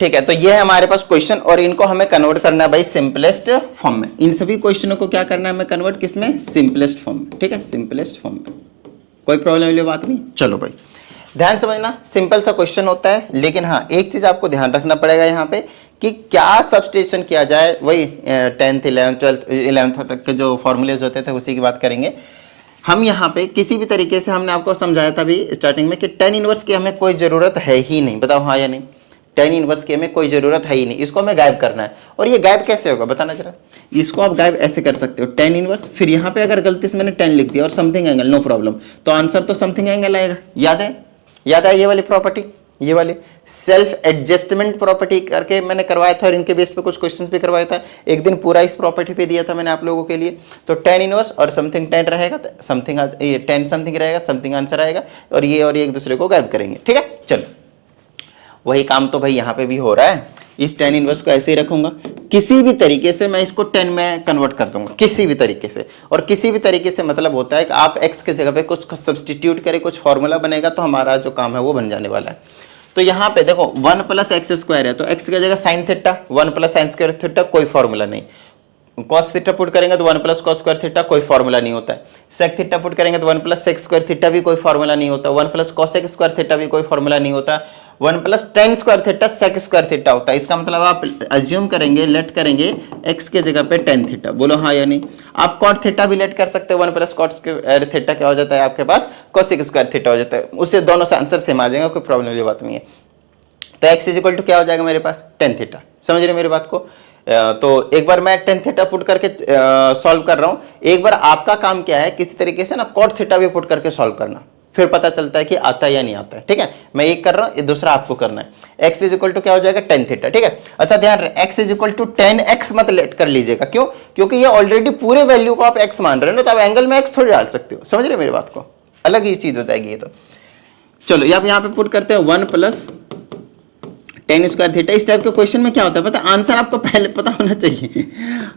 ठीक है, तो ये है हमारे पास क्वेश्चन और इनको हमें कन्वर्ट करना है भाई सिंपलेस्ट फॉर्म में। इन सभी क्वेश्चनों को क्या करना है हमें कन्वर्ट किसमें, सिंपलेस्ट फॉर्म में। ठीक है, सिंपलेस्ट फॉर्म में, कोई प्रॉब्लम वाली बात नहीं। चलो भाई ध्यान समझना, सिंपल सा क्वेश्चन होता है, लेकिन हाँ एक चीज आपको ध्यान रखना पड़ेगा यहाँ पे कि क्या सब्स्टिट्यूशन किया जाए, वही 10th 11th 12th 11th तक के जो फॉर्मूलेज होते थे उसी की बात करेंगे हम यहाँ पे। किसी भी तरीके से हमने आपको समझाया था भी स्टार्टिंग में कि tan इनवर्स की हमें कोई जरूरत है ही नहीं, बताओ हाँ या नहीं, tan इनवर्स की हमें कोई जरूरत है ही नहीं, इसको हमें गायब करना है। और ये गायब कैसे होगा बताना जरा, इसको आप गायब ऐसे कर सकते हो, tan इनवर्स, फिर यहाँ पे अगर गलती से मैंने 10 लिख दिया और समथिंग एंगल, नो प्रॉब्लम, तो आंसर तो समथिंग एंगल आएगा। याद है ये वाली प्रॉपर्टी, ये वाली सेल्फ एडजस्टमेंट प्रॉपर्टी करके मैंने करवाया था और इनके बेस पे कुछ क्वेश्चंस भी करवाया था, एक दिन पूरा इस प्रॉपर्टी पे दिया था मैंने आप लोगों के लिए। तो tan इनवर्स और समथिंग tan रहेगा, समथिंग ये tan समथिंग रहेगा, समथिंग आंसर आएगा, और ये एक दूसरे को गायब करेंगे। ठीक है, चलो वही काम तो भाई यहाँ पे भी हो रहा है। इस tan इनवर्स को ऐसे ही रखूंगा, किसी भी तरीके से मैं इसको 10 में कन्वर्ट कर दूंगा, किसी भी तरीके से। और किसी भी तरीके से मतलब होता है कि आप x के जगह पे कुछ सब्स्टिट्यूट करें, कुछ फॉर्मूला बनेगा तो हमारा जो काम है वो बन जाने वाला है। तो यहाँ पे देखो 1 + x² है, तो x की जगह sin थीटा, 1 + sin² थीटा, कोई फॉर्मूला नहीं। cos थीटा पुट करेंगे तो 1 + cos² थीटा, कोई फॉर्मूला नहीं होता है। sec थीटा पुट करेंगे तो 1 + sec² थीटा भी कोई फॉर्मूला नहीं होता, 1 + cosec² थीटा भी कोई फॉर्मूला नहीं होता, 1 + tan² थीटा sec² थीटा होता है। इसका मतलब आप अज्यूम करेंगे, लेट करेंगे x के जगह पे tan थीटा, बोलो हाँ या नहीं। आप cot थीटा भी लेट कर सकते हो, 1 + cot² थीटा क्या हो जाता है आपके पास, cosec² थीटा हो जाता है, उससे दोनों से आंसर सेम आ जाएगा, कोई प्रॉब्लम वाली बात नहीं है। तो x = क्या हो जाएगा मेरे पास, tan थीटा। समझ रहे मेरी बात को। तो एक बार मैं tan थीटा पुट करके सॉल्व कर रहा हूं, एक बार आपका काम क्या है किसी तरीके से ना cot थीटा भी पुट करके सॉल्व करना, फिर पता चलता है कि आता है या नहीं आता है। ठीक है, मैं एक कर रहा हूं, ये दूसरा आपको करना है। x = क्या हो जाएगा, tan थीटा। ठीक है, अच्छा ध्यान रहे x = tan x मत लेट कर लीजिएगा, क्यों, क्योंकि ये ऑलरेडी पूरे वैल्यू को आप x मान रहे हो ना, तो आप एंगल में x थोड़ी डाल सकते हो। समझ रहे मेरी बात को, अलग ही चीज हो जाएगी ये तो। चलो अब यहाँ पे पुट करते हैं 1 + tan² थीटा। इस टाइप के क्वेश्चन में क्या होता है पता, आंसर आपको पहले पता होना चाहिए।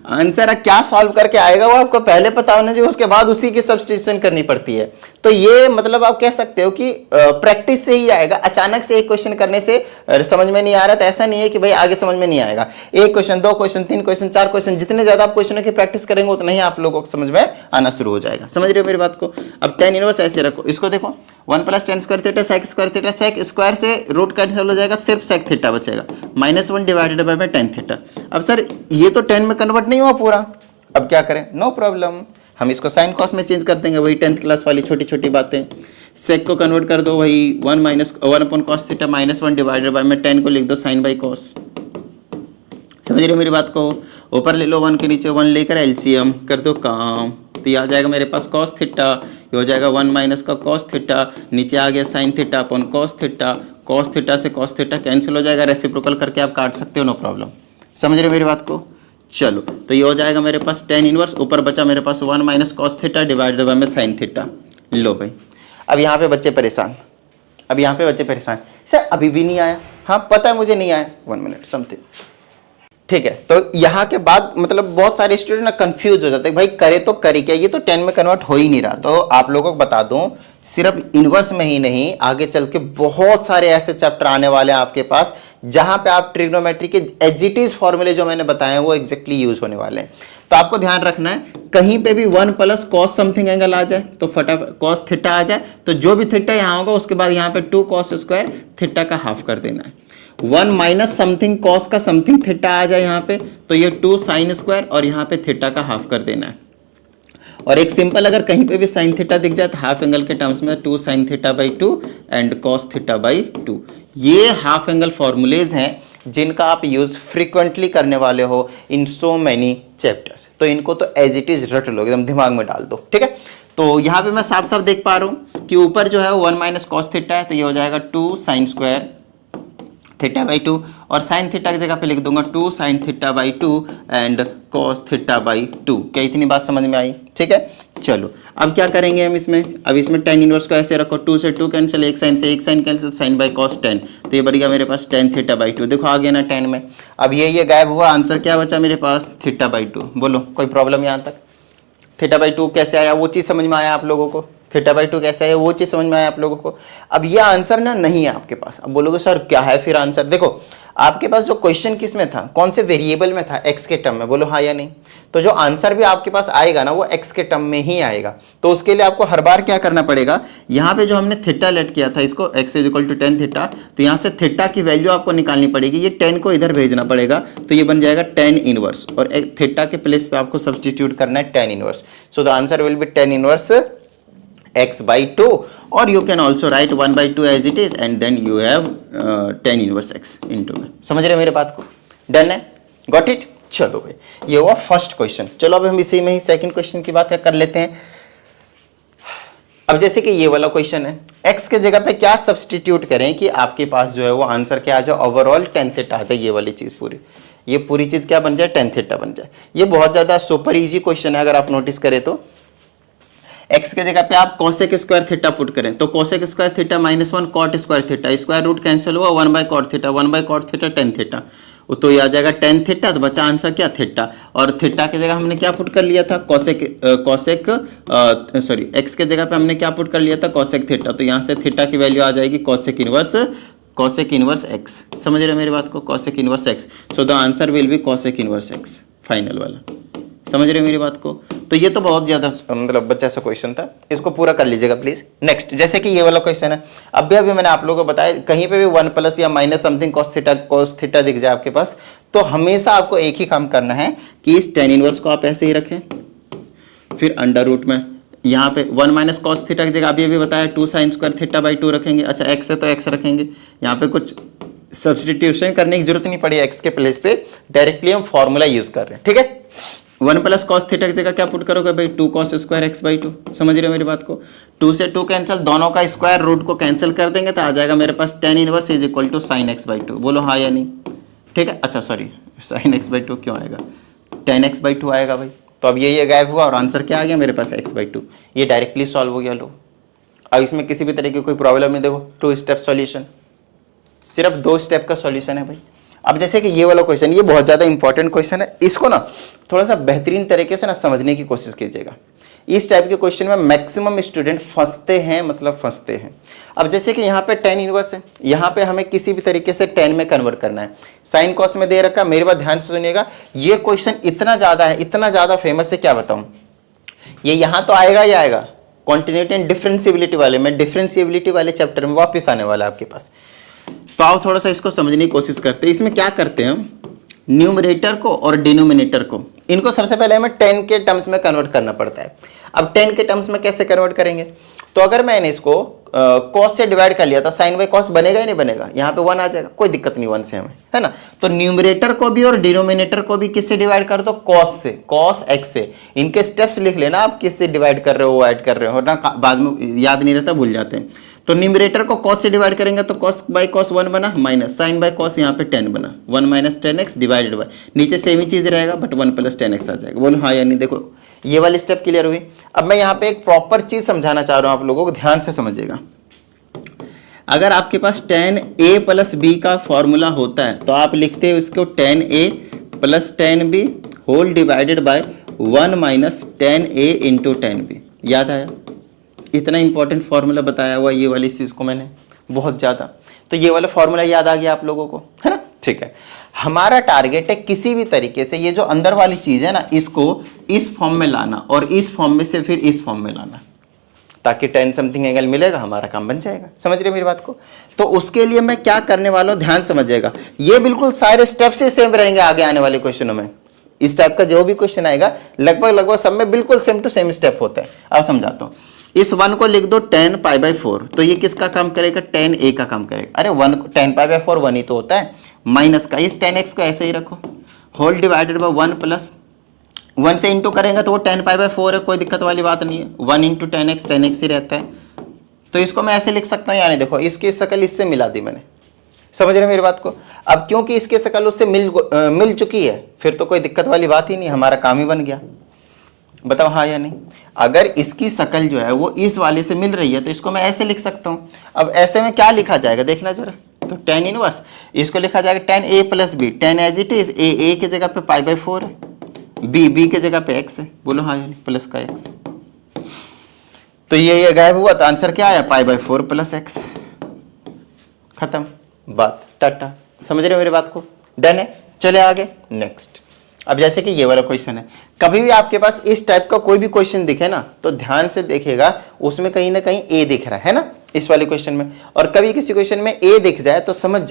आंसर क्या सॉल्व करके आएगा वो आपको पहले पता होना चाहिए, उसके बाद उसी की सब्स्टिट्यूशन करनी पड़ती है। तो ये मतलब आप कह सकते हो कि प्रैक्टिस से ही आएगा। अचानक से एक क्वेश्चन करने से समझ में नहीं आ रहा तो ऐसा नहीं है कि भाई आगे समझ में नहीं आएगा। एक क्वेश्चन, 2 क्वेश्चन, 3 क्वेश्चन, 4 क्वेश्चन, जितने ज्यादा आप क्वेश्चनों की प्रैक्टिस करेंगे उतना ही आप लोगों को समझ में आना शुरू हो जाएगा। समझ रहे हो मेरी बात को। अब tan इनवर्स ऐसे रखो, इसको देखो 1 + tan² theta sec² theta, sec² से रूट कैंसिल हो जाएगा, सिर्फ sec थीटा बचेगा, -1 डिवाइडेड बाय tan थीटा। अब सर ये तो 10 में कन्वर्ट नहीं हुआ पूरा, अब क्या करें, नो प्रॉब्लम, हम इसको साइन कॉस में चेंज कर देंगे, वही 10th क्लास वाली छोटी छोटी बातें। सेक को कन्वर्ट कर दो, वही 1 cos थीटा -1 डिवाइडेड बाय, में 10 को लिख दो sin बाई cos। समझ रहे हो मेरी बात को। ऊपर ले लो 1 के नीचे 1 लेकर एलसीएम कर दो काम, तो ये आ जाएगा मेरे पास cos थीटा, ये हो जाएगा 1 - का cos थीटा, नीचे आ गया sin theta upon cos theta, cos theta से cos थीटा कैंसिल हो जाएगा, रेसिप्रोकल करके आप काट सकते हो, नो प्रॉब्लम। समझ रहे हो मेरी बात को। चलो तो ये हो जाएगा मेरे पास tan इनवर्स, ऊपर बचा मेरे पास 1 - cos थीटा डिवाइडेड बाय में sin थीटा। लो भाई, अब यहाँ पे बच्चे परेशान, अब यहाँ पे बच्चे परेशान, सर अभी भी नहीं आया। हाँ पता है मुझे नहीं आया, 1 मिनट समथिंग। ठीक है, तो यहाँ के बाद मतलब बहुत सारे स्टूडेंट ना कंफ्यूज हो जाते हैं, भाई करे तो करे क्या, ये तो 10 में कन्वर्ट हो ही नहीं रहा। तो आप लोगों को बता दूं, सिर्फ इनवर्स में ही नहीं, आगे चल के बहुत सारे ऐसे चैप्टर आने वाले हैं आपके पास जहां पे आप ट्रिग्नोमेट्री के एज इट इज फॉर्मूले जो मैंने बताए हैं वो एग्जैक्टली यूज होने वाले हैं। तो आपको ध्यान रखना है, कहीं पे भी 1 + cos समथिंग एंगल आ जाए तो फटाफट cos थीटा आ जाए, तो जो भी थीटा यहाँ होगा उसके बाद यहाँ पे 2 cos² थीटा का हाफ कर देना है। 1 - समथिंग cos का समथिंग थीटा आ जाए यहाँ पे, तो ये 2 sin² और यहाँ पे थीटा का हाफ कर देना है। और एक सिंपल अगर कहीं पे भी sin थीटा दिख जाए तो हाफ एंगल के टर्म्स में 2 sin theta by 2 and cos theta by 2। ये हाफ एंगल फॉर्मूलेज हैं जिनका आप यूज फ्रीक्वेंटली करने वाले हो इन सो मेनी चैप्टर्स। तो इनको तो एज इट इज रट लो, एकदम दिमाग में डाल दो। ठीक है, तो यहाँ पे मैं साफ साफ देख पा रहा हूँ कि ऊपर जो है 1 - cos थीटा है, तो ये हो जाएगा 2 sin² थीटा बाई 2, और साइन थीटा की जगह पे लिख दूंगा 2 sin theta by 2 and cos theta by 2। क्या इतनी बात समझ में आई। ठीक है, चलो अब क्या करेंगे हम इसमें, अब इसमें tan इनवर्स को ऐसे रखो, 2 से 2 कैंसिल, 1 sin से 1 sin cancel, sin by cos 10, तो ये बढ़ गया मेरे पास tan थीटा बाई 2। देखो आ गया ना 10 में। अब ये गायब हुआ, आंसर क्या बचा मेरे पास, थीटा बाई 2। बोलो कोई प्रॉब्लम यहाँ तक। थीटा बाई 2 कैसे आया वो चीज समझ में आया आप लोगों को, थीटा बाई 2 कैसे है वो चीज समझ में आया आप लोगों को। अब ये आंसर ना नहीं है आपके पास, अब बोलोगे सर क्या है फिर आंसर। देखो आपके पास जो क्वेश्चन किस में था, कौन से वेरिएबल में था, एक्स के टर्म में, बोलो हाँ या नहीं। तो जो आंसर भी आपके पास आएगा ना वो एक्स के टर्म में ही आएगा। तो उसके लिए आपको हर बार क्या करना पड़ेगा, यहाँ पे जो हमने थीटा लेट किया था इसको x = 10 थीटा, तो यहाँ से थीटा की वैल्यू आपको निकालनी पड़ेगी, ये 10 को इधर भेजना पड़ेगा, तो ये बन जाएगा tan इनवर्स, और थीटा के प्लेस पे आपको सब्सटीट्यूट करना है tan inverse. So the answer will be tan inverse x/2, or you can also write 1/2 as it is, and then you have tan inverse x into में। समझ रहे मेरे बात को, डन है, गॉट इट। चलो भाई ये हुआ फर्स्ट क्वेश्चन। चलो अब हम इसी में ही सेकंड क्वेश्चन की बात कर लेते हैं। अब जैसे कि ये वाला क्वेश्चन है, x के जगह पे क्या सब्सटीट्यूट करें कि आपके पास जो है वो आंसर क्या आ जाए, ओवरऑल tan थीटा आ जाए, ये वाली चीज पूरी, ये पूरी चीज क्या बन जाए, tan थीटा बन जाए। ये बहुत ज्यादा सुपर इजी क्वेश्चन है, अगर आप नोटिस करें तो x के जगह पे आप कोसेक स्क्वायर थीटा पुट करें तो cosec square theta -1 cot square theta, square root cancel हुआ, 1/cot theta, 1/cot theta tan theta, तो ये आ जाएगा tan थीटा, तो बचा आंसर क्या, थीटा। और थीटा की जगह हमने क्या पुट कर लिया था, x के जगह पे हमने क्या पुट कर लिया था, कोसेक थीटा, तो यहाँ से थीटा की वैल्यू आ जाएगी कोसेक इनवर्स x। समझ रहे मेरी बात को, cosec inverse x। So the answer will be cosec inverse x, final वाला। समझ रहे मेरी बात को। तो ये तो बहुत ज्यादा मतलब बच्चा सा क्वेश्चन था, इसको पूरा कर लीजिएगा प्लीज। नेक्स्ट, जैसे कि ये वाला क्वेश्चन है, अभी मैंने आप लोगों को बताया, कहीं पे भी 1 प्लस या माइनस समथिंग cos थीटा दिख जाए आपके पास, तो हमेशा आपको एक ही काम करना है कि इस tan इनवर्स को आप ऐसे ही रखें, फिर अंडर रूट में यहाँ पे 1 - cos थीटा की जगह अभी बताया 2 sin स्क्वायर थीटा/2 रखेंगे। अच्छा x है तो x रखेंगे, यहाँ पे कुछ सब्सटीट्यूशन करने की जरूरत नहीं पड़ी, x के प्लेस पे डायरेक्टली हम फॉर्मूला यूज कर रहे हैं, ठीक है। 1 + cos थीटा की जगह क्या पुट करोगे भाई, 2 cos स्क्वायर x/2। समझ रहे हो मेरी बात को, 2 से 2 कैंसिल, दोनों का स्क्वायर रूट को कैंसिल कर देंगे तो आ जाएगा मेरे पास tan इनवर्स = sin x/2। बोलो हाँ या नहीं, ठीक है। अच्छा सॉरी, sin x/2 क्यों आएगा, tan x/2 आएगा भाई। तो अब ये गायब हुआ और आंसर क्या आ गया मेरे पास, x/2। ये डायरेक्टली सॉल्व हो गया। लो अब इसमें किसी भी तरह की कोई प्रॉब्लम नहीं, देखो 2 स्टेप सॉल्यूशन, सिर्फ 2 स्टेप का सॉल्यूशन है भाई। अब जैसे कि ये वाला क्वेश्चन, ये बहुत ज्यादा इंपॉर्टेंट क्वेश्चन है, इसको ना थोड़ा सा बेहतरीन तरीके से ना समझने की कोशिश कीजिएगा। इस टाइप के क्वेश्चन में मैक्सिमम स्टूडेंट फंसते हैं, मतलब फंसते हैं। अब जैसे कि यहाँ पे tan इनवर्स है, यहाँ पे हमें किसी भी तरीके से tan में कन्वर्ट करना है, साइन कॉस में दे रखा। मेरी बात ध्यान से सुनिएगा, ये क्वेश्चन इतना ज्यादा है, इतना ज्यादा फेमस है, क्या बताऊं, ये यहाँ तो आएगा ही आएगा, कॉन्टिन्यूटी एंड डिफरेंशिएबिलिटी वाले में, डिफरेंशिएबिलिटी वाले चैप्टर में वापस आने वाला है आपके पास। तो आओ थोड़ा सा इसको समझने की कोशिश करते हैं। इसमें क्या करते हैं हम, न्यूमरेटर को और डिनोमिनेटर को, इनको सबसे पहले हमें 10 के टर्म्स में कन्वर्ट करना पड़ता है। अब 10 के टर्म्स में कैसे कन्वर्ट करेंगे, तो अगर मैंने इसको cos से डिवाइड कर लिया तो sin बाई cos बनेगा ही नहीं बनेगा, यहाँ पे 1 आ जाएगा, कोई दिक्कत नहीं 1 से हमें, है ना। तो न्यूमरेटर को भी और डिनोमिनेटर को भी किससे डिवाइड कर दो, cos से, cos x से। इनके स्टेप्स लिख लेना आप, किससे डिवाइड कर रहे हो, ऐड कर रहे हो ना, बाद में याद नहीं रहता, भूल जाते हैं। तो न्यूमरेटर को cos से डिवाइड करेंगे तो cos बाई cos 1 बना, माइनस sin बाई cos यहाँ पे 10 बना, 1 - tan x डिवाइडेड बाय, नीचे सेम ही चीज रहेगा बट 1 + tan x आ जाएगा। बोलो हाँ या नहीं। देखो ये वाली स्टेप क्लियर हुई। अब मैं यहाँ पे एक प्रॉपर चीज समझाना चाह रहा हूँ, आप लोगों को ध्यान से समझिएगा। अगर आपके पास tan a + b का फॉर्मूला होता है तो आप लिखते हो इसको tan a + tan b whole divided by 1 - tan a into tan b। याद आया, इतना इंपॉर्टेंट फॉर्मूला बताया हुआ ये वाली चीज को मैंने बहुत ज्यादा। तो ये वाला फॉर्मूला याद आ गया आप लोगों को, है ना, ठीक है। हमारा टारगेट है किसी भी तरीके से ये जो अंदर वाली चीज है ना, इसको इस फॉर्म में लाना और इस फॉर्म में से फिर इस फॉर्म में लाना, ताकि tan समथिंग एंगल मिलेगा, हमारा काम बन जाएगा। समझ रहे मेरी बात को। तो उसके लिए मैं क्या करने वाला हूं, ध्यान समझिएगा। ये बिल्कुल सारे स्टेप्स ही सेम रहेंगे आगे आने वाले क्वेश्चनों में। इस टाइप का जो भी क्वेश्चन आएगा लगभग सब में बिल्कुल सेम टू सेम स्टेप होता है। अब समझाता हूँ। इस 1 को लिख दो tan π/4, तो ये किसका काम करेगा, tan a का काम करेगा। अरे 1 tan π/4 1 ही तो होता है, माइनस का इस tan x को ऐसे ही रखो, होल डिवाइडेड बाय 1 प्लस 1 से इंटू करेंगे तो वो tan π/4 है, कोई दिक्कत वाली बात नहीं है। 1 इंटू tan x ही रहता है। तो इसको मैं ऐसे लिख सकता हूँ, यानी देखो इसकी शकल इससे मिला दी मैंने। समझ रहे मेरी बात को। अब क्योंकि इसकी शकल उससे मिल चुकी है, फिर तो कोई दिक्कत वाली बात ही नहीं, हमारा काम ही बन गया। बताओ हाँ या नहीं। अगर इसकी शकल जो है वो इस वाले से मिल रही है तो इसको मैं ऐसे लिख सकता हूँ। अब ऐसे में क्या लिखा जाएगा देखना जरा, तो tan इनवर्स, इसको लिखा जाएगा tan a + b, tan as it is, a की जगह पे π/4 है, b की जगह पे x है। बोलो हाँ या नहीं, प्लस का x। तो ये गायब हुआ, तो आंसर क्या आया, π/4 + x। खत्म बात, टाटा। समझ रहे हो मेरी बात को? डन है, चले आगे नेक्स्ट। अब जैसे कि ये वाला क्वेश्चन है, कभी भी आपके पास इस टाइप का कोई भी क्वेश्चन दिखे ना तो ध्यान से देखेगा, उसमें कहीं ना कहीं ए दिख रहा है ना इस वाले क्वेश्चन में, और कभी किसी क्वेश्चन में ए दिख जाए तो समझ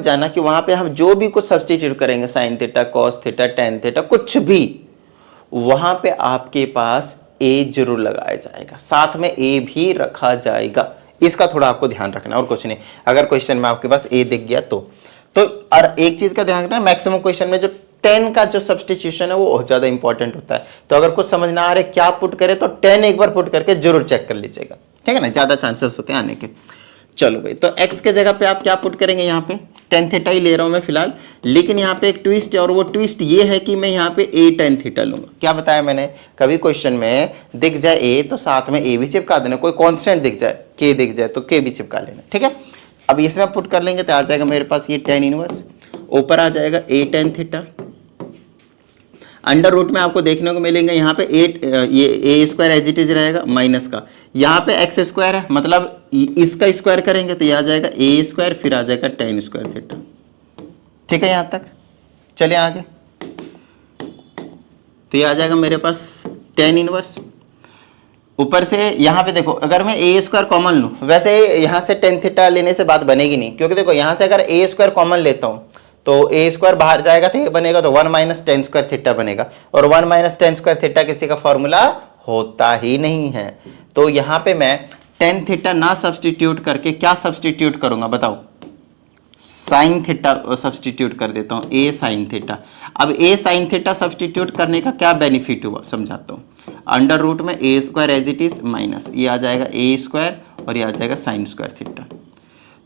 जाना कि वहां पे हम जो भी कुछ सब्स्टिट्यूट करेंगे, sine theta, cos theta, tan theta, कुछ भी, वहां पे आपके पास ए जरूर लगाया जाएगा, साथ में ए भी रखा जाएगा। इसका थोड़ा आपको ध्यान रखना और कुछ नहीं। अगर क्वेश्चन में आपके पास ए दिख गया तो और एक चीज का ध्यान रखना, मैक्सिमम क्वेश्चन में जो 10 का जो सब्स्टिट्यूशन है वो बहुत ज्यादा इंपॉर्टेंट होता है। तो अगर कुछ समझ ना आ रहे क्या पुट करे तो 10 एक बार पुट करके जरूर चेक कर लीजिएगा, ठीक है ना, ज्यादा चांसेस होते हैं आने के। चलो भाई, तो x के जगह पे आप क्या पुट करेंगे, यहाँ पे टेन थीटा ही ले रहा हूं मैं फिलहाल, लेकिन यहाँ पे एक ट्विस्ट है, और वो ट्विस्ट ये है कि मैं यहाँ पे a टेन थीटा लूंगा। क्या बताया मैंने, कभी क्वेश्चन में दिख जाए a तो साथ में a भी चिपका देना, कोई कांस्टेंट दिख जाए, k दिख जाए तो k भी चिपका लेना, ठीक है। अब इसमें पुट कर लेंगे तो आ जाएगा मेरे पास ये टेन इनवर्स, ऊपर आ जाएगा a tan theta, under root में आपको देखने को मिलेंगे यहाँ पे ये A square as it is रहेगा माइनस का, यहाँ पे एक्स स्क्वायर है, मतलब इसका स्क्वायर करेंगे तो ये आ जाएगा ए स्क्वायर, फिर आ जाएगा टेन स्क्वायर थीटा, ठीक है यहाँ तक। चलिए आगे, तो ये आ जाएगा मेरे पास टेन इनवर्स, ऊपर से यहाँ पे देखो अगर मैं ए स्क्वायर कॉमन लूँ, वैसे यहाँ से टेन थीटा लेने से बात बनेगी नहीं, क्योंकि देखो यहाँ से अगर ए स्क्वायर कॉमन लेता हूँ तो ए स्क्वायर बाहर जाएगा तो ये बनेगा, तो 1 माइनस टेन स्क्वायर थीटा बनेगा, और 1 माइनस टेन स्क्वायर थीटा किसी का फॉर्मूला होता ही नहीं है। तो यहाँ पे मैं टेन थीटा ना सब्सटीट्यूट करके क्या सब्सटीट्यूट करूंगा बताओ, साइन थीटा सब्सटीट्यूट कर देता हूँ, ए साइन थीटा। अब ए साइन थीटा सब्सटीट्यूट करने का क्या बेनिफिट हुआ समझाता हूँ। अंडर रूट में a square as it is minus, ये आ जाएगा ए स्क्वायर और ये आ जाएगा साइन स्क्वायर थीटा।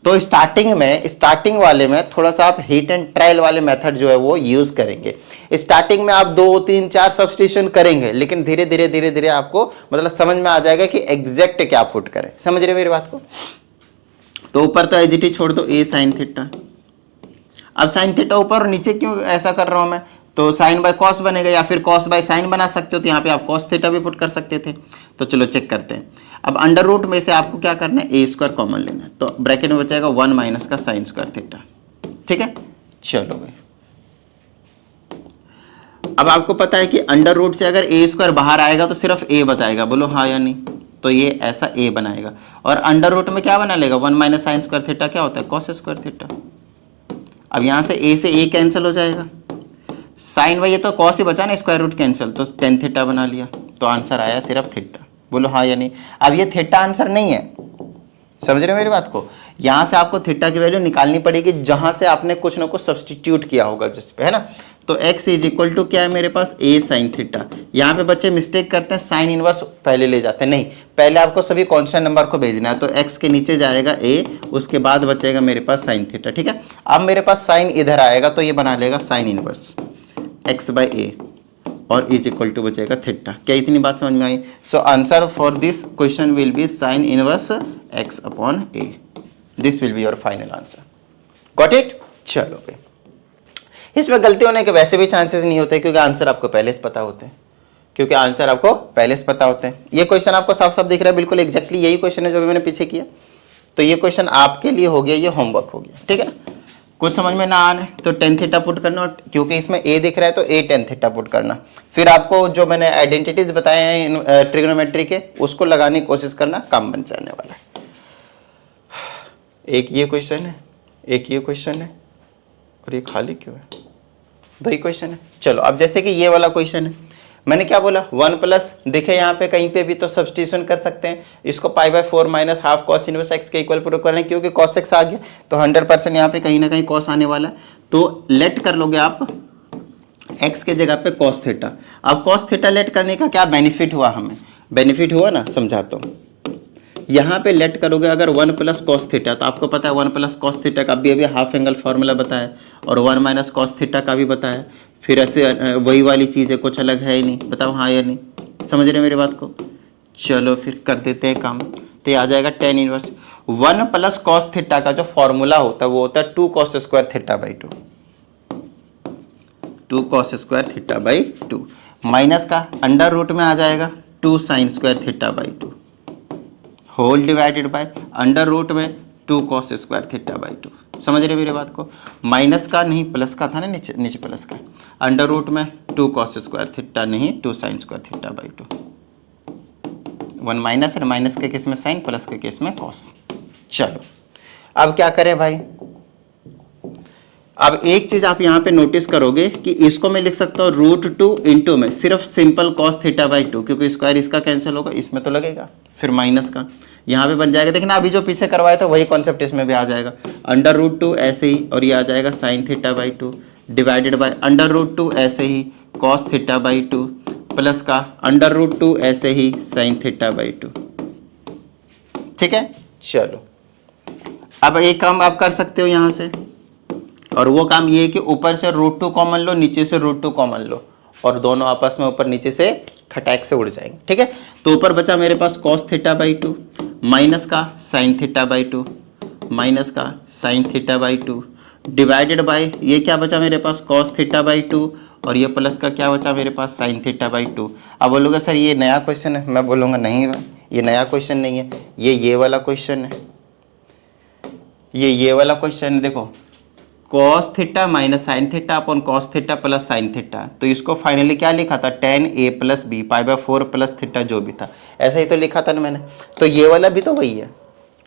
तो स्टार्टिंग वाले में थोड़ा सा आप हिट एंड ट्रायल वाले मेथड जो है वो यूज करेंगे। स्टार्टिंग में आप 2 3 4 सब्स्टिट्यूशन करेंगे, लेकिन धीरे धीरे आपको मतलब समझ में आ जाएगा कि एग्जैक्ट क्या पुट करें। समझ रहे मेरी बात को? तो ऊपर तो एज इट इज छोड़ दो, ए साइन थीटा। अब साइन थीटा ऊपर और नीचे क्यों ऐसा कर रहा हूं मैं, तो साइन बाय कॉस बनेगा, या फिर कॉस बाय साइन बना सकते हो, तो यहाँ पे आप कॉस थीटा भी पुट कर सकते थे। तो चलो चेक करते हैं। अब अंडर रूट में से आपको क्या करना है, ए स्क्वायर कॉमन लेना है, तो ब्रैकेट में बचेगा 1 माइनस का साइन स्क्वायर थीटा, ठीक है। चलो भाई, अब आपको पता है कि अंडर रूट से अगर ए स्क्वायर बाहर आएगा तो सिर्फ ए बताएगा, बोलो हाँ या नहीं। तो ये ऐसा ए बनाएगा, और अंडर रूट में क्या बना लेगा, 1 माइनस साइन स्क्वायर थीटा क्या होता है, कॉस स्क्वायर थीटा। अब यहां से ए कैंसिल हो जाएगा, साइन भाई ये तो कॉस ही बचा ना, स्क्वायर रूट कैंसिल, तो टेन थीटा बना लिया, तो आंसर आया सिर्फ थीटा। बोलो हाँ या नहीं। अब ये थीटा आंसर नहीं है, समझ रहे हो मेरी बात को? यहां से आपको थीटा की वैल्यू निकालनी पड़ेगी जहां से आपने कुछ ना कुछ सब्सटीट्यूट किया होगा जिस पे, है ना। तो x इज इक्वल टू क्या है मेरे पास, a साइन थीटा। यहाँ पे बच्चे मिस्टेक करते हैं, साइन इनवर्स पहले ले जाते हैं, नहीं, पहले आपको सभी कांस्टेंट नंबर को भेजना है। तो x के नीचे जाएगा a, उसके बाद बचेगा मेरे पास साइन थीटा, ठीक है। अब मेरे पास साइन इधर आएगा तो ये बना लेगा sine inverse x by a, और इज इक्वल टू बचेगा थीटा। क्या इतनी बात समझ में आई? So answer for this question will be sine inverse x upon a. This will be your final answer. Got it? चलो भाई, इसमें गलती होने के वैसे भी चांसेस नहीं होते, क्योंकि आंसर आपको पहले से पता होते हैं, ये क्वेश्चन आपको साफ साफ दिख रहा है, बिल्कुल एग्जैक्टली यही क्वेश्चन है जो भी मैंने पीछे किया। तो ये क्वेश्चन आपके लिए हो गया, ये होमवर्क हो गया, ठीक है। कुछ समझ में ना आने तो टेन थीटा पुट करना, क्योंकि इसमें ए दिख रहा है तो ए टेन थीटा पुट करना। फिर आपको जो मैंने आइडेंटिटीज बताए हैं ट्रिग्नोमेट्री के, उसको लगाने की कोशिश करना, काम बन जाने वाला है। एक ये क्वेश्चन है, एक ये क्वेश्चन है, और ये खाली क्यों है, 2 ही क्वेश्चन है। चलो अब जैसे कि ये वाला क्वेश्चन है, मैंने क्या बोला, 1 प्लस दिखे यहाँ पे कहीं पे भी तो सब्स्टिट्यूशन कर सकते हैं, इसको pi by 4 minus half cos inverse x के इक्वल प्रूव करना है, क्योंकि कॉस एक्स आ गया तो 100% यहाँ पे कहीं ना कहीं कॉस आने वाला है। तो लेट कर लोगे आप एक्स के जगह पे कॉस थीटा। अब कॉस थीटा लेट करने का क्या बेनिफिट हुआ, हमें बेनिफिट हुआ ना, समझाता हूँ। यहाँ पे लेट करोगे अगर 1 प्लस कॉस थीटा, तो आपको पता है 1 प्लस कॉस थीटा का भी अभी हाफ एंगल फॉर्मूला बताया, और 1 माइनस कॉस थीटा का भी बताया। फिर ऐसे वही वाली चीज़ है, कुछ अलग है ही नहीं, बताओ हाँ या नहीं। समझ रहे मेरी बात को? चलो फिर कर देते हैं काम। तो ये आ जाएगा tan inverse 1 plus cos theta का जो फॉर्मूला होता है वो होता है 2 cos square theta by 2, 2 cos square theta by 2, minus का अंडर रूट में आ जाएगा 2 sine square theta by 2, whole divided by under root में 2 कॉस स्क्वायर थीटा बाई 2। समझ रहे मेरे बात को? माइनस का नहीं प्लस का था ना, नीचे नीचे प्लस का। अंडर रूट में 2 cos स्क्वायर थीटा नहीं 2 sin square theta by 2। 1 minus है, माइनस के केस में साइन, प्लस के केस में कॉस। चलो अब क्या करें भाई, अब एक चीज आप यहां पे नोटिस करोगे कि इसको मैं लिख सकता हूं √2 इंटू में सिर्फ सिंपल cos थीटा बाई 2, क्योंकि स्क्वायर इसका कैंसिल होगा, इसमें तो लगेगा, फिर माइनस का यहां पे बन जाएगा। देखना अभी जो पीछे करवाया था वही कॉन्सेप्ट इसमें भी आ जाएगा। √2 ऐसे ही, और ये आ जाएगा sin theta by 2 divided by √2 ऐसे ही cos थीटा बाई 2 प्लस का √2 ऐसे ही sin थीटा बाई 2। ठीक है, चलो अब एक काम आप कर सकते हो यहां से, और वो काम ये है कि ऊपर से √2 कॉमन लो, नीचे से √2 कॉमन लो, और दोनों आपस में ऊपर नीचे से खटाक से उड़ जाएंगे। ठीक है, तो ऊपर बचा मेरे पास cos थीटा बाई 2 माइनस का sin थीटा बाई 2 माइनस का sin theta by 2 divided by ये क्या बचा मेरे पास cos थीटा बाई 2, और ये प्लस का क्या बचा मेरे पास sin थीटा बाई 2। अब बोलोगे सर ये नया क्वेश्चन है, मैं बोलूँगा नहीं भाई ये नया क्वेश्चन नहीं है, ये वाला क्वेश्चन है, ये वाला क्वेश्चन है। देखो cos theta minus sine theta upon cos theta plus sine theta, तो इसको फाइनली क्या लिखा था tan a plus b π/4 plus theta जो भी था, ऐसा ही तो लिखा था ना मैंने। तो ये वाला भी तो वही है,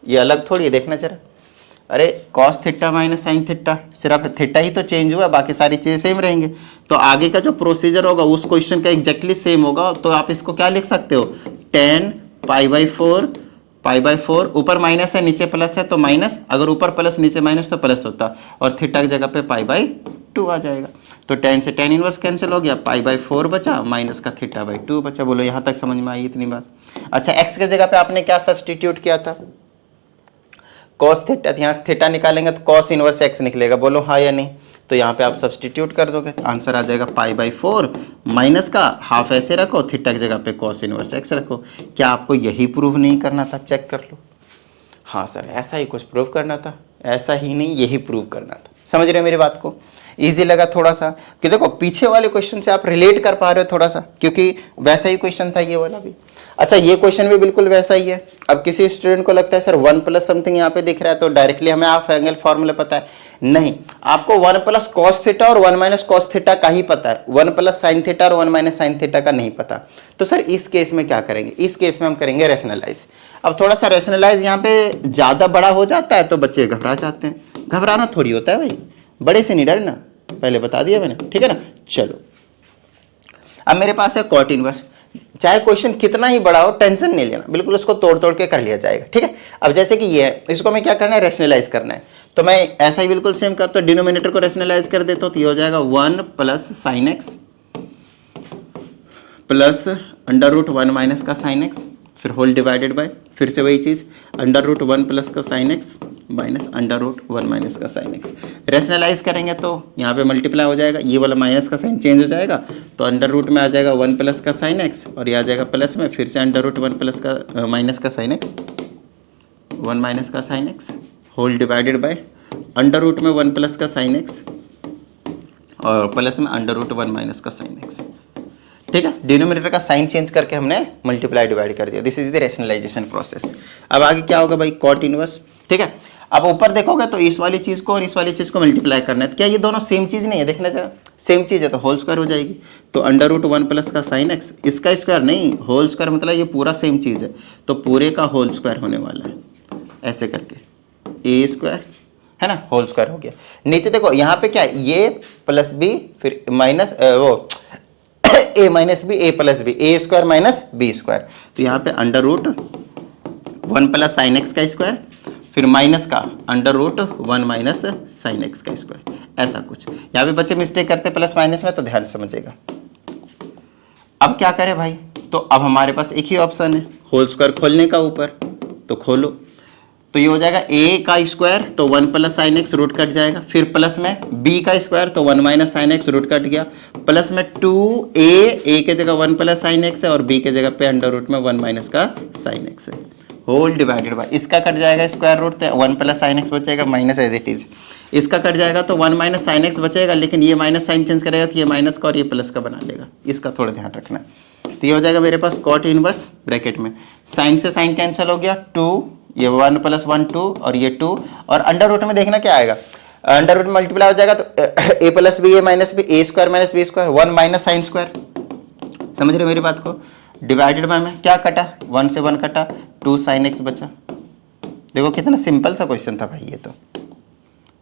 ये अलग थोड़ी है, देखना जरा। अरे cos theta minus sine theta, सिर्फ थीटा ही तो चेंज हुआ, बाकी सारी चीज़ें सेम रहेंगे। तो आगे का जो प्रोसीजर होगा उस क्वेश्चन का एग्जैक्टली सेम होगा। तो आप इसको क्या लिख सकते हो, tan π/4 ऊपर माइनस है नीचे प्लस है तो माइनस, अगर ऊपर प्लस नीचे माइनस तो प्लस होता, और थीटा की जगह पे π/2 आ जाएगा। तो tan से tan इनवर्स कैंसिल हो गया, π/4 बचा माइनस का थीटा बाई 2 बचा। बोलो यहाँ तक समझ में आई इतनी बात? अच्छा x की जगह पे आपने क्या सब्सटीट्यूट किया था, cos थीटा, यहाँ से थीटा निकालेंगे तो cos इनवर्स x निकलेगा, बोलो हाँ या नहीं? तो यहाँ पे आप सब्सटीट्यूट कर दोगे, आंसर आ जाएगा π/4 माइनस का हाफ ऐसे रखो, थीटा की जगह पे cos इनवर्स x रखो। क्या आपको यही प्रूव नहीं करना था? चेक कर लो। हाँ सर ऐसा ही कुछ प्रूव करना था, ऐसा ही नहीं यही प्रूव करना था। समझ रहे हो मेरी बात को? इजी लगा थोड़ा सा कि देखो पीछे वाले क्वेश्चन से आप रिलेट कर पा रहे हो थोड़ा सा, क्योंकि वैसा ही क्वेश्चन था ये वाला भी। अच्छा ये क्वेश्चन भी बिल्कुल वैसा ही है। अब किसी स्टूडेंट को लगता है सर 1 प्लस समथिंग यहाँ पे दिख रहा है तो डायरेक्टली हमें हाफ एंगल फॉर्मूला पता है, नहीं, आपको 1 प्लस cos थीटा और 1 माइनस cos थीटा का ही पता है, 1 प्लस साइन थीटा और 1 माइनस साइन थीटा का नहीं पता। तो सर इस केस में क्या करेंगे, इस केस में हम करेंगे रैशनलाइज। अब थोड़ा सा रैशनलाइज यहाँ पे ज्यादा बड़ा हो जाता है तो बच्चे घबरा जाते हैं, घबराना थोड़ी होता है भाई, बड़े से नहीं डरना, पहले बता दिया मैंने, ठीक है ना। चलो अब मेरे पास है कॉट इनवर्स, चाहे क्वेश्चन कितना ही बड़ा हो टेंशन नहीं लेना, बिल्कुल उसको तोड़ तोड़ के कर लिया जाएगा, ठीक है। अब जैसे कि ये है, इसको मैं क्या करना है, रैशनलाइज करना है, तो मैं ऐसा ही बिल्कुल सेम करता हूँ, डिनोमिनेटर को रैशनलाइज कर देता हूँ, तो ये हो जाएगा 1 plus sine x plus under root 1 minus का साइन एक्स, फिर होल डिवाइडेड बाय, फिर से वही चीज़, अंडर रूट 1 प्लस का sine x minus under root 1 minus का साइन एक्स। रैशनलाइज करेंगे तो यहाँ पे मल्टीप्लाई हो जाएगा, ये वाला माइनस का साइन चेंज हो जाएगा, तो अंडर रूट में आ जाएगा 1 प्लस का साइन एक्स, और ये आ जाएगा प्लस में, फिर से अंडर रूट 1 प्लस का माइनस का साइन एक्स, 1 माइनस का sine x, whole divided by under root में 1 प्लस का साइन एक्स, और प्लस में अंडर रूट 1 माइनस का साइन एक्स, ठीक है। डिनोमिनेटर का साइन चेंज करके हमने मल्टीप्लाई डिवाइड कर दिया, this is the rationalisation process. अब आगे क्या होगा भाई, कॉट इनवर्स, ठीक है। अब ऊपर देखोगे तो इस वाली चीज को और इस वाली चीज को मल्टीप्लाई करना है, तो क्या ये दोनों सेम चीज नहीं है, देखना जरा, सेम चीज है तो होल स्क्वायर हो जाएगी, तो अंडर रूट 1 प्लस का साइन एक्स, इसका स्क्वायर नहीं, होल स्क्वायर मतलब ये पूरा सेम चीज है, तो पूरे का होल स्क्वायर होने वाला है, ऐसे करके ए स्क्वायर है ना, होल स्क्वायर हो गया। नीचे देखो यहाँ पे क्या है, ये प्लस बी फिर माइनस वो A minus B, A plus B, A square minus B square, तो यहाँ पे under root 1 plus sine x का स्क्वायर, फिर माइनस का under root 1 minus sine x का स्क्वायर, ऐसा कुछ। यहाँ पे बच्चे मिस्टेक करते प्लस माइनस में, तो ध्यान से समझिएगा। अब क्या करें भाई, तो अब हमारे पास एक ही ऑप्शन है, होल स्क्वायर खोलने का ऊपर, तो खोलो, तो ये हो जाएगा ए का स्क्वायर, तो 1 plus sine x root cut जाएगा, फिर प्लस में बी का स्क्वायर, तो 1 minus sine x root cut गया, प्लस में 2a, ए के जगह 1 प्लस साइन एक्स है और बी के जगह पे अंडर रूट में 1 माइनस का साइन एक्स है, होल डिवाइडेड बाय, इसका कट जाएगा स्क्वायर रूट, तो 1 प्लस साइन एक्स बचेगा माइनस एज इट इज, इसका कट जाएगा तो 1 माइनस साइन एक्स बचेगा, लेकिन ये माइनस साइन चेंज करेगा तो ये माइनस का और ये प्लस का बना लेगा, इसका थोड़ा ध्यान रखना। तो ये हो जाएगा मेरे पास कॉट इनवर्स ब्रैकेट में, साइन से साइन कैंसिल हो गया, 2 ये 1 + 1 2 और ये 2 और अंडर रूट में देखना क्या आएगा, अंडर रूट मल्टीप्लाई हो जाएगा तो a + b a - b a² - b², 1 minus sine square. समझ रहे मेरी बात को? डिवाइडेड बाय में क्या कटा, 1 से 1 कटा, 2 sin x बचा। देखो कितना सिंपल सा क्वेश्चन था भाई ये तो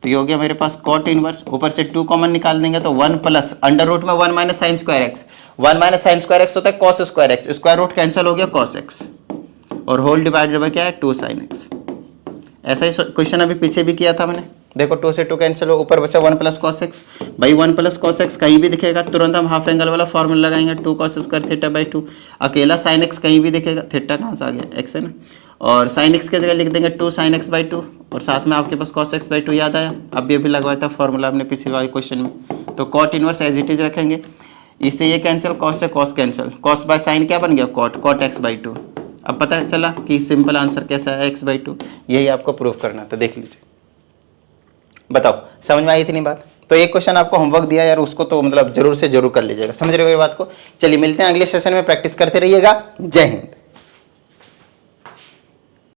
ये हो गया मेरे पास कॉट इनवर्स, ऊपर से 2 कॉमन निकाल देंगे तो 1 प्लस अंडर रूट में 1 minus sine square x, 1 minus sine square x होता है cos square x, square root cancel हो गया कॉस एक्स और होल डिवाइडेड बाय क्या है 2 sin x। ऐसा ही क्वेश्चन अभी पीछे भी किया था मैंने, देखो 2 से 2 कैंसिल हो, ऊपर बचा 1 प्लस कॉस एक्स। भाई 1 प्लस कॉस एक्स कहीं भी दिखेगा तुरंत हम हाफ एंगल वाला फॉर्मूला लगाएंगे, 2 cos स्क्वायर थीटा बाई 2। अकेला साइन एक्स कहीं भी दिखेगा, थीटा कहाँ से आ गया एक्स है ना, और साइन एक्स की जगह लिख देंगे 2 sin x बाई 2 और साथ में आपके पास cos x बाई 2 याद आया, अब ये भी लगवाया था फॉर्मूला हमने पिछले वाले क्वेश्चन में। तो cot inverse as it is रखेंगे, इससे ये कैंसिल, कॉस से cos cancel, cos by sine क्या बन गया कॉट, कॉट x बाई 2। अब पता चला कि सिंपल आंसर कैसा है x बाई 2, यही आपको प्रूव करना था, देख लीजिए। बताओ समझ में आई इतनी बात? तो एक क्वेश्चन आपको होमवर्क दिया यार, उसको तो मतलब जरूर से जरूर कर लीजिएगा, समझ रहे हो मेरी बात को? चलिए मिलते हैं अगले सेशन में, प्रैक्टिस करते रहिएगा। जय हिंद।